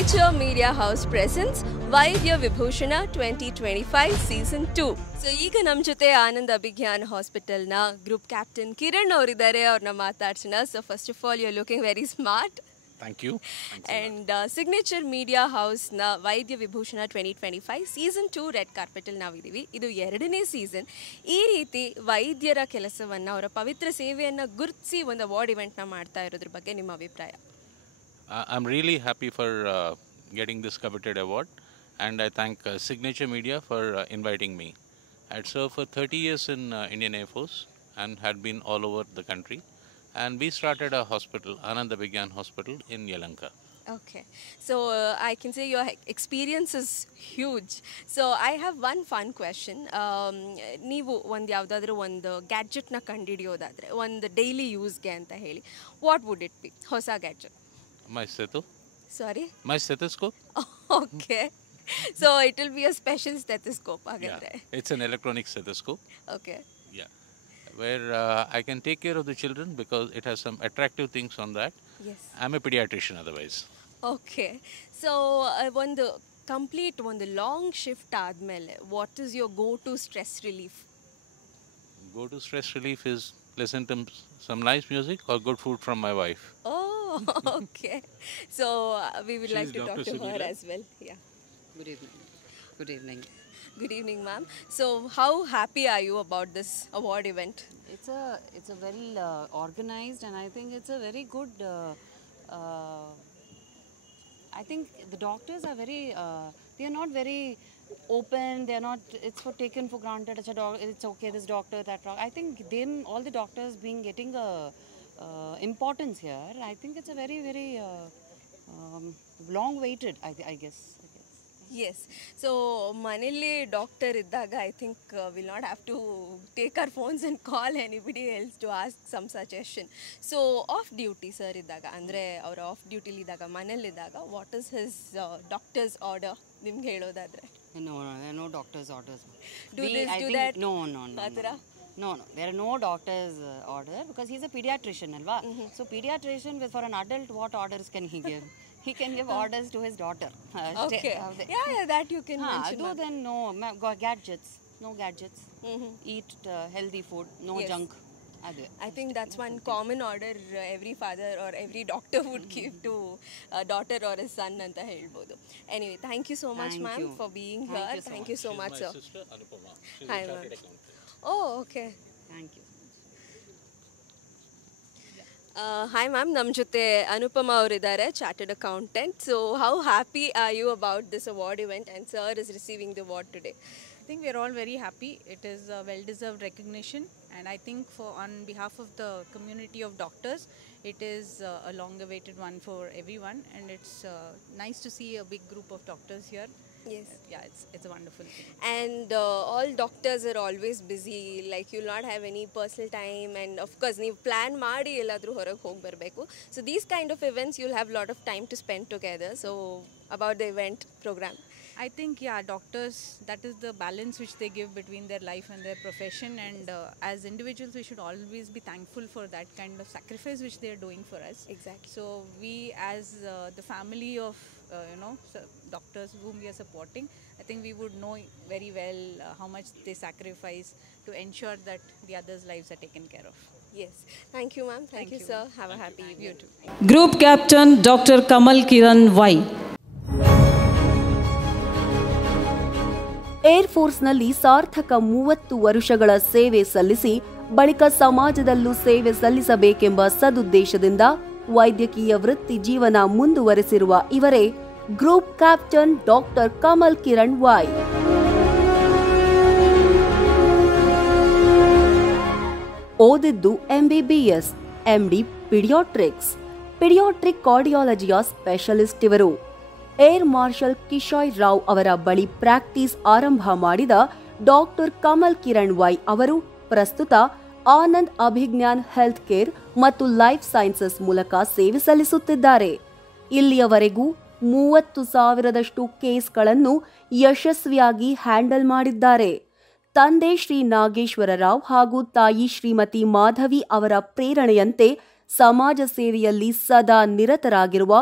Signature Media House presents Vaidya Vibhushana 2025 Season 2. So ಈಗ ನಮ್ಮ ಜೊತೆ ಆನಂದ್ ಅಭಿಜ್ಞಾನ್ ಹಾಸ್ಪಿಟಲ್ನ ಗ್ರೂಪ್ ಕ್ಯಾಪ್ಟನ್ ಕಿರಣ್ ಅವರಿದ್ದಾರೆ. ಅವ್ರನ್ನ ಮಾತಾಡ್ಸೋಣ. So first of all you are looking very smart. Thank you. And Signature Media House-ನ ವೈದ್ಯ ವಿಭೂಷಣ 2025 Season 2 ರೆಡ್ ಕಾರ್ಪೆಟಲ್ಲಿ ನಾವಿದ್ದೀವಿ. ಇದು 2ನೇ ಸೀಸನ್. ಈ ರೀತಿ ವೈದ್ಯರ ಕೆಲಸವನ್ನು ಅವರ ಪವಿತ್ರ ಸೇವೆಯನ್ನು ಗುರುತಿಸಿ ಒಂದು ಅವಾರ್ಡ್ ಇವೆಂಟ್ನ ಮಾಡ್ತಾ ಇರೋದ್ರ ಬಗ್ಗೆ ನಿಮ್ಮ ಅಭಿಪ್ರಾಯ? I'm really happy for getting this coveted award, and I thank Signature Media for inviting me. I had served for 30 years in Indian Air Force and had been all over the country. And we started a hospital, Anand Abhigyan Hospital in Yelahanka. Okay, so I can say your experience is huge. So I have one fun question. ನೀವು ಒಂದು ಯಾವುದಾದ್ರೂ ಒಂದು ಗ್ಯಾಡ್ಜೆಟ್ನ ಕಂಡುಹಿಡಿಯೋದಾದರೆ ಒಂದು daily ಯೂಸ್ಗೆ ಅಂತ ಹೇಳಿ, what would it be? ಹೊಸ gadget? My Setu. Sorry? My stethoscope. Okay. So it will be a special stethoscope. Yeah, it's an electronic stethoscope. Okay. Yeah, where I can take care of the children because it has some attractive things on that. Yes. I'm a pediatrician otherwise. Okay. So ಒಂದು complete ಒಂದು long shift ಆದಮೇಲೆ what is your go to stress relief? Go to stress relief is listen to some nice music or good food from my wife. Oh, okay. So we would like to talk to her as well. Yeah. Good evening. Good evening. Good evening, ma'am. So how happy are you about this award event? It's a very organized, and I think it's a very good. I think the doctors are very. They are not very open. They are not. It's for taken for granted. It's okay. This doctor, that doctor. I think them, all the doctors being getting a importance here. I think it's a very, very long waited. I guess. Yes. So ಮನೇಲಿ doctor ಇದ್ದಾಗ I think will not have to take ಅವರ್ phones and call anybody else to ask some suggestion. So off duty sir ಇದ್ದಾಗ, ಅಂದರೆ ಅವರು off ಡ್ಯೂಟಿಲಿದ್ದಾಗ ಮನೇಲಿದ್ದಾಗ, what is his doctor's order ನಿಮ್ಗೆ ಹೇಳೋದಾದರೆ? No doctor's orders. Do that? No. Atara? No. There are no doctor's order because he's a pediatrician, alva. So pediatrician for an adult, what orders can he give? He can give orders to his daughter. Okay. Yeah, that you can mention. Other than gadgets. No gadgets. Eat healthy food. No junk. I think that's one common order every father or every doctor would give to a daughter or a son anta helbodu. Anyway, thank you so much, ma'am, for being here. Thank you so much, sir. My sister Anupama. She's Hi, a ma'am. chartered accountant. Oh, okay. Thank you. Hi ma'am, ನಮ್ಮ ಜೊತೆ ಅನುಪಮಾ ಅವರಿದ್ದಾರೆ, chartered accountant. So how happy are you about this award event and sir is receiving the award today? I think we are all very happy. It is a well-deserved recognition, and I think on behalf of the community of doctors, it is a long-awaited one for everyone, and it's nice to see a big group of doctors here. Yes. Yeah, it's a wonderful thing. And all doctors are always busy, like you'll not have any personal time, and of course ನೀವು plan ಮಾಡಿ ಎಲ್ಲಾದರೂ ಹೊರಗೆ ಹೋಗಿ ಬರಬೇಕು. So these kind of events you'll have a lot of time to spend together. So about the event program, I think, yeah, doctors, that is the balance which they give between their life and their profession, and as individuals we should always be thankful for that kind of sacrifice which they are doing for us. Exactly. So we, as the family of doctors whom we are supporting, I think we would know very well how much they sacrifice to ensure that the others' lives are taken care of. Yes. Thank you ma'am. Thank you sir. Have a happy evening. You too. Group Captain Dr. Kamal Kiran Y. Air ಫೋರ್ಸ್ನಲ್ಲಿ ಸಾರ್ಥಕ 30 ವರುಷಗಳ ಸೇವೆ ಸಲ್ಲಿಸಿ ಬಳಿಕ ಸಮಾಜದಲ್ಲೂ ಸೇವೆ ಸಲ್ಲಿಸಬೇಕೆಂಬ ಸದುದ್ದೇಶದಿಂದ ವೈದ್ಯಕೀಯ ವೃತ್ತಿ ಜೀವನ ಮುಂದುವರೆಸಿರುವ ಇವರೇ group captain doctor Kamal Kiran Y. ಓದಿದ್ದು MBBS, MD ಪಿಡಿಯಾಟ್ರಿಕ್ ಕಾರ್ಡಿಯಾಲಜಿಯ ಸ್ಪೆಷಲಿಸ್ಟ್ ಇವರು. ಏರ್ ಮಾರ್ಷಲ್ ಕಿಶಾಯ್ ರಾವ್ ಅವರ ಬಳಿ ಪ್ರಾಕ್ಟೀಸ್ ಆರಂಭ ಮಾಡಿದ ಡಾಕ್ಟರ್ ಕಮಲ್ ಕಿರಣ್ ವೈ ಅವರು ಪ್ರಸ್ತುತ ಆನಂದ್ ಅಭಿಜ್ಞಾನ್ ಹೆಲ್ತ್ ಕೇರ್ ಮತ್ತು ಲೈಫ್ ಸೈನ್ಸಸ್ ಮೂಲಕ ಸೇವೆ ಸಲ್ಲಿಸುತ್ತಿದ್ದಾರೆ. ಇಲ್ಲಿಯವರೆಗೂ 30,000ದಷ್ಟು ಕೇಸ್ಗಳನ್ನು ಯಶಸ್ವಿಯಾಗಿ ಹ್ಯಾಂಡಲ್ ಮಾಡಿದ್ದಾರೆ. ತಂದೆ ಶ್ರೀ ನಾಗೇಶ್ವರ ರಾವ್ ಹಾಗೂ ತಾಯಿ ಶ್ರೀಮತಿ ಮಾಧವಿ ಅವರ ಪ್ರೇರಣೆಯಂತೆ ಸಮಾಜ ಸೇವೆಯಲ್ಲಿ ಸದಾ ನಿರತರಾಗಿರುವ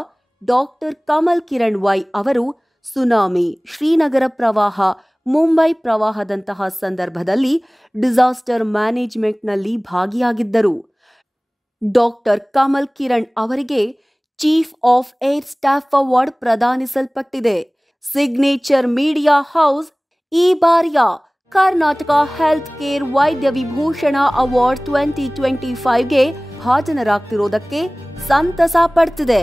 ಡಾಕ್ಟರ್ ಕಮಲ್ ಕಿರಣ್ ವೈ ಅವರು ಸುನಾಮಿ, ಶ್ರೀನಗರ ಪ್ರವಾಹ, ಮುಂಬೈ ಪ್ರವಾಹದಂತಹ ಸಂದರ್ಭದಲ್ಲಿ ಡಿಸಾಸ್ಟರ್ ಮ್ಯಾನೇಜ್ಮೆಂಟ್ನಲ್ಲಿ ಭಾಗಿಯಾಗಿದ್ದರು. ಡಾಕ್ಟರ್ ಕಮಲ್ ಕಿರಣ್ ಅವರಿಗೆ chief of air staff award ಪ್ರದಾನಿಸಲ್ಪಟ್ಟಿದೆ. ಸಿಗ್ನೇಚರ್ ಮೀಡಿಯಾ ಹೌಸ್ ಈ ಬಾರಿಯ ಕರ್ನಾಟಕ ಹೆಲ್ತ್ ಕೇರ್ ವೈದ್ಯ ವಿಭೂಷಣ ಅವಾರ್ಡ್ 2025ಗೆ ಭಾಜನರಾಗ್ತಿರೋದಕ್ಕೆ ಸಂತಸ ಪಡ್ತಿದೆ.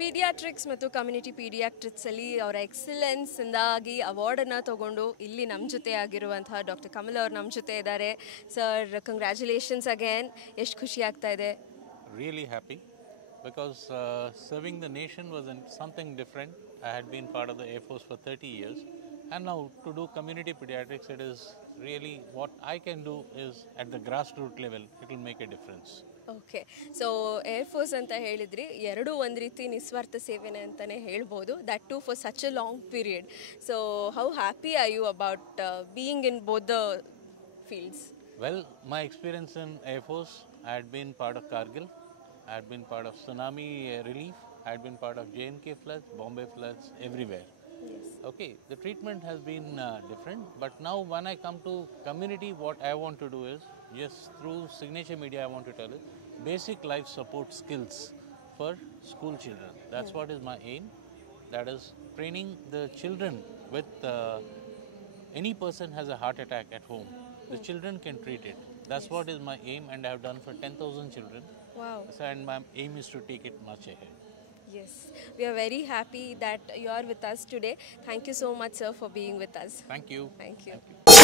ಪೀಡಿಯಾಟ್ರಿಕ್ಸ್ ಮತ್ತು ಕಮ್ಯುನಿಟಿ ಪೀಡಿಯಾಟ್ರಿಕ್ಸಲ್ಲಿ ಅವರ ಎಕ್ಸಲೆನ್ಸಿಂದಾಗಿ ಅವಾರ್ಡನ್ನು ತಗೊಂಡು ಇಲ್ಲಿ ನಮ್ಮ ಜೊತೆ ಆಗಿರುವಂತಹ ಡಾಕ್ಟರ್ ಕಮಲ್ ಅವರು ನಮ್ಮ ಜೊತೆ ಇದ್ದಾರೆ. Sir, congratulations again. ಎಷ್ಟು ಖುಷಿ ಆಗ್ತಾ ಇದೆ? Really happy because serving the nation was something different. I had been part of the Air Force for 30 years and now to do community pediatrics, it is really what I can do is at the grassroots level, it will make a difference. Okay, so air force ಅಂತ ಹೇಳಿದ್ರಿ, ಎರಡೂ ಒಂದು ರೀತಿ ನಿಸ್ವಾರ್ಥ ಸೇವೆನೇ ಅಂತಲೇ ಹೇಳ್ಬೋದು, that too for such a long period. So how happy are you about being in both the fields? Well, my experience in Air Force, I had been part of Kargil, I had been part of tsunami relief, I had been part of J&K floods, Bombay floods, everywhere. Yes. Okay, the treatment has been different, but now when I come to community, what I want to do is, just through Signature Media, I want to tell you, basic life support skills for school children. That's what is my aim. That is training the children with any person has a heart attack at home. The children can treat it. That's what is my aim, and I have done for 10,000 children. Wow. So, and my aim is to take it much ahead. Yes, we are very happy that you are with us today. Thank you so much, sir, for being with us. Thank you. Thank you. Thank you.